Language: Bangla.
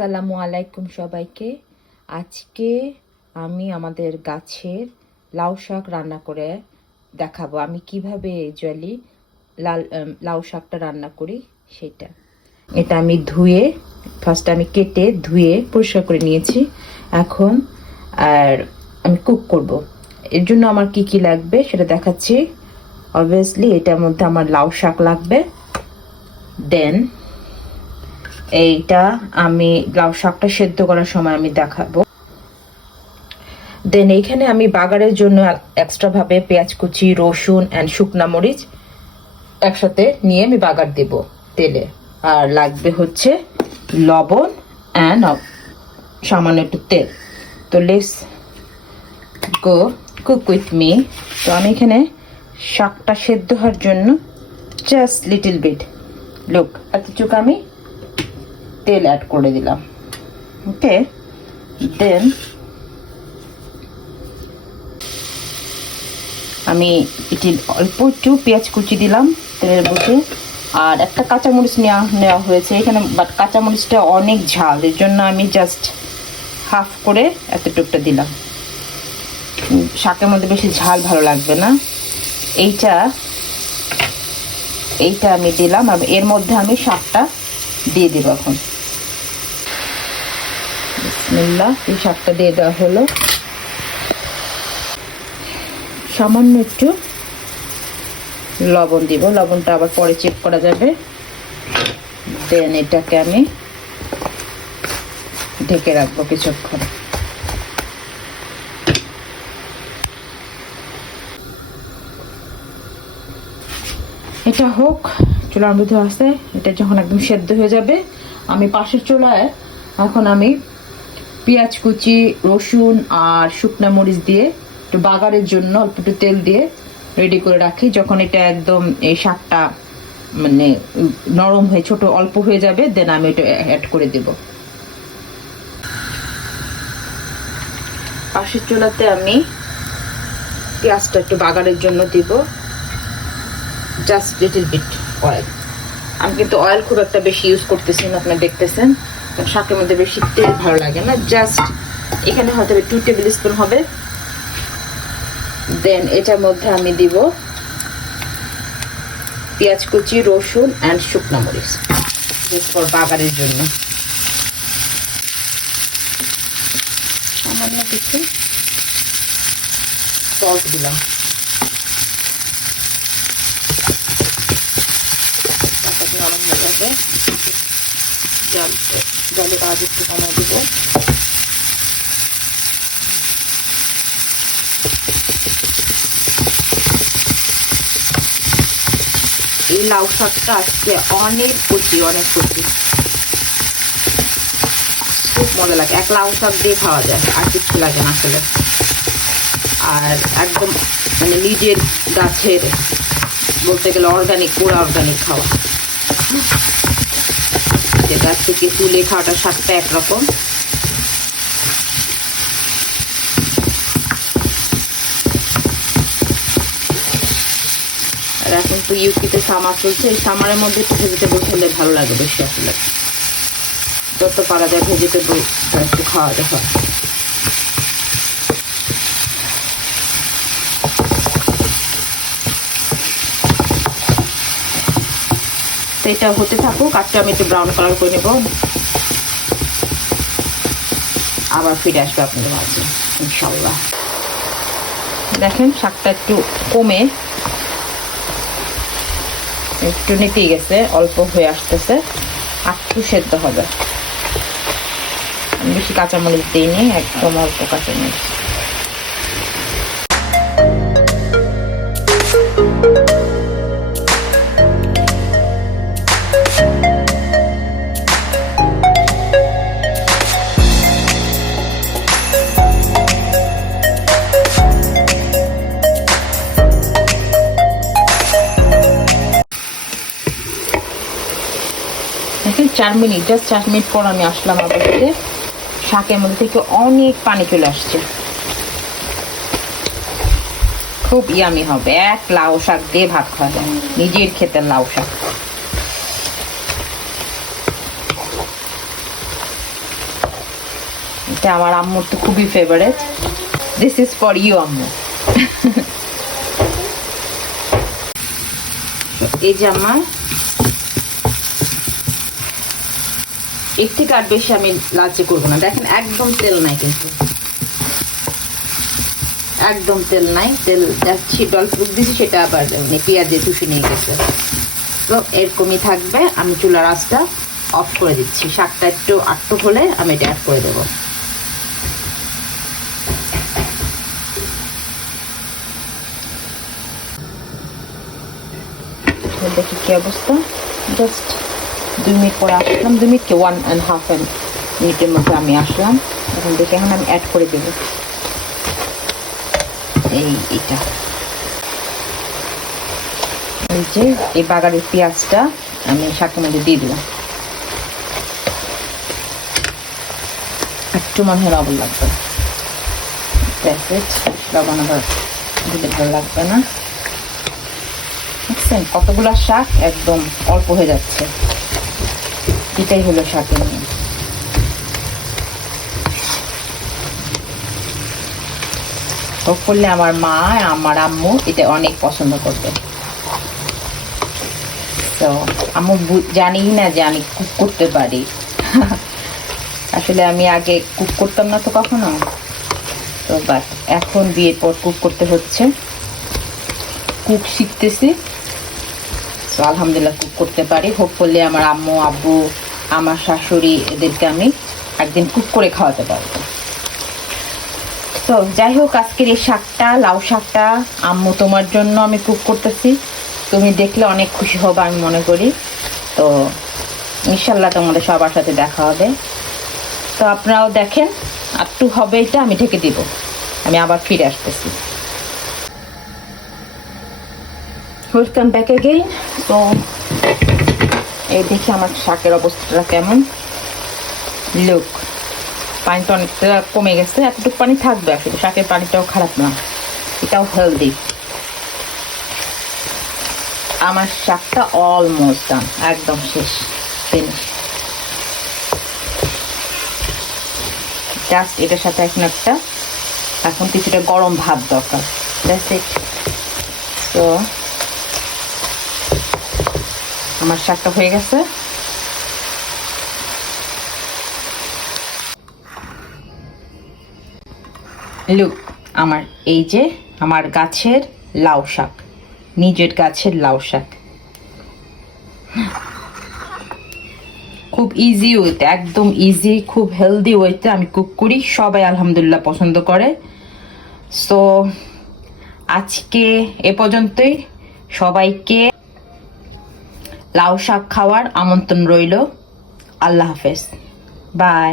আসসালামু আলাইকুম সবাইকে। আজকে আমি আমাদের গাছের লাউ শাক রান্না করে দেখাবো আমি কিভাবে জলি লাউ শাকটা রান্না করি সেটা। এটা আমি ধুয়ে ফার্স্ট আমি কেটে ধুয়ে পরিষ্কার করে নিয়েছি। এখন আর আমি কুক করব। এর জন্য আমার কি কি লাগবে সেটা দেখাচ্ছি। অবভিয়াসলি এটার মধ্যে আমার লাউ শাক লাগবে। দেন এইটা আমি লাউ শাকটা সেদ্ধ করার সময় আমি দেখাবো। দেন এইখানে আমি বাগারের জন্য এক্সট্রা ভাবে পেঁয়াজ কুচি, রসুন এন্ড শুকনা মরিচ একসাথে নিয়ে আমি বাগার দেব তেলে। আর লাগবে হচ্ছে লবণ এন্ড সামান্য একটু তেল। তো let's go cook with me. তো আমি এখানে শাকটা সেদ্ধ হওয়ার জন্য জাস্ট লিটল বিট লুক এতটুকু আমি তেল অ্যাড করে দিলাম। ওকে, দেন আমি এটি অল্প একটু পেঁয়াজ কুচি দিলাম তেলের মধ্যে। আর একটা কাঁচামরিচ নেওয়া হয়েছে এখানে, বাট কাঁচামরিচটা অনেক ঝাল, এর জন্য আমি জাস্ট হাফ করে এতটুকটা দিলাম। শাকের মধ্যে বেশি ঝাল ভালো লাগবে না। এইটা আমি দিলাম। আর এর মধ্যে আমি শাকটা দিয়ে দিব এখন। বিসমিল্লাহ, এই শাকটা দিয়ে দেওয়া হলো। সামান্য একটু লবণ দিব, লবণটা আবার পরে চেক করা যাবে। দেন এটাকে আমি ঢেকে রাখবো কিছুক্ষণ। এটা হোক, চুলার মধ্যে আছে। এটা যখন একদম সেদ্ধ হয়ে যাবে আমি পাশের চুলায় এখন আমি পেঁয়াজ কুচি, রসুন আর শুকনা মরিচ দিয়ে একটু বাগারের জন্য অল্প একটু তেল দিয়ে রেডি করে রাখি। যখন এটা একদম এই শাকটা মানে নরম হয়ে ছোট অল্প হয়ে যাবে দেন আমি এটা অ্যাড করে দেব। পাশের চুলাতে আমি পেঁয়াজটা একটু বাগারের জন্য দিব, জাস্ট লিটল বিট অয়েল। আমি কিন্তু অয়েল খুব একটা বেশি ইউজ করতেছি না, আপনারা দেখতেছেন। শাকের মধ্যে বেশি তেল ভালো লাগে না, জাস্ট এখানে হয়তো 2 টেবিল স্পুন হবে। দেন এটার মধ্যে আমি দিব পেঁয়াজ কুচি, রসুন এন্ড শুকনা মরিচ ফর বাগারের জন্য। সামান্য কিছু সল্ট দিলাম। নরম হয়ে যাবে, জলের আজ একটু কমা দিব। এই লাউ শাকটা আজকে অনেক কচি খুব মজা লাগে। এক লাউ শাক দিয়ে খাওয়া যায়, আর কিছু লাগে না আসলে। আর একদম মানে নিজের গাছের বলতে গেলে অর্গানিক, পুরো অর্গানিক খাওয়া। যে গাছ থেকে তুলে খাওয়াটা স্বাদটা একরকম। আর এখন তো ইউপিতে সামার চলছে, এই সামারের মধ্যে একটু ভেজিটেবল খেলে ভালো লাগে বেশি আসলে। যত পারা যায় ভেজিটেবল একটু খাওয়া যায়। এটা হতে থাকুক, আজকে আমি একটু ব্রাউন কালার করে নেব। আবার ফিরে আসবে আপনাদের মাঝে ইনশাল্লাহ। দেখেন শাকটা একটু কমে একটু নেটে গেছে, অল্প হয়ে আসতেছে, একটু সেদ্ধ হবে। আমি বেশি কাঁচামরিচ দিইনি, একদম অল্প কাঁচামরিচ। জাস্ট 4 মিনিট পর আমি আসলাম। আবার শাকের মধ্যে থেকে অনেক পানি চলে আসছে, খুব ইয়ামি হবে। এক লাউ শাক দিয়ে ভাত খাওয়া যায়, নিজের ক্ষেতের লাউ শাক। এটা আমার আম্মুর তো খুবই favourite. This is for you আম্মু। এই যে আমার এর থেকে আর বেশি আমি লালচে করবো না। দেখেন একদম তেল নাই, কিন্তু একদম তেল নাই। তেল যাচ্ছি অল্প দিয়েছি, সেটা আবার পেঁয়াজ দিয়ে চুষে নিয়ে গেছে। তো এরকমই থাকবে। আমি চুলার আঁচটা অফ করে দিচ্ছি। শাকটা একটু আটটু হলে আমি এটা অ্যাড করে দেবো। দেখি কি অবস্থা। জাস্ট 2 মিনিট পরে আসলাম, 2 মিনিট কি 1.5 মিনিটের মধ্যে আমি আসলাম। এখন দেখি, এখন আমি অ্যাড করে দেব এইটা, এই যে এই বাগারের পেঁয়াজটা আমি শাকের মধ্যে দিয়ে দিলাম। একটু মনে হয় লবণ লাগবে, লবণ আবার দিতে ভালো লাগবে না। বুঝছেন কতগুলো শাক একদম অল্প হয়ে যাচ্ছে। এটাই হলো শাকের নিয়ে। করলে আমার মা, আমার আম্মু এটা অনেক পছন্দ করবে। তো আম্মু জানি না যে আমি কুক করতে পারি। আসলে আমি আগে কুক করতাম না তো কখনো, তো বাট এখন বিয়ের পর কুক করতে হচ্ছে, কুক শিখতেছি। তো আলহামদুলিল্লাহ কুক করতে পারি। হোপফুলি আমার আম্মু, আব্বু, আমার শাশুড়ি এদেরকে আমি একদিন কুক করে খাওয়াতে পারবো। তো যাই হোক, আজকের এই শাকটা, লাউ শাকটা আম্মু তোমার জন্য আমি কুক করতেছি। তুমি দেখলে অনেক খুশি হবে আমি মনে করি। তো ইনশাল্লাহ তোমাদের সবার সাথে দেখা হবে। তো আপনারাও দেখেন, একটু হবে এটা, আমি ঢেকে দিব। আমি আবার ফিরে আসতেছি। Welcome back again. তো এই দেখি আমার শাকের অবস্থাটা কেমন। লুক, পানিটা অনেকটা কমে গেছে, এতটুকু পানি থাকবে। আসলে শাকের পানিটাও খারাপ না, এটাও হেলদি। আমার শাকটা অলমোস্ট ডান, একদম শেষ, ফিনিশ। জাস্ট এটার সাথে এখন কিছুটা গরম ভাত দরকার। That's it. তো আমার শাকটা হয়ে গেছে। লুক, আমার এই যে আমার গাছের লাউ শাক, নিজের গাছের লাউ শাক। খুব ইজি ওয়েতে, একদম ইজি, খুব হেলদি ওয়েতে আমি কুক করি। সবাই আলহামদুলিল্লাহ পছন্দ করে। সো আজকে এ পর্যন্তই। সবাইকে লাউ শাক খাওয়ার আমন্ত্রণ রইল। আল্লাহ হাফেজ, বাই।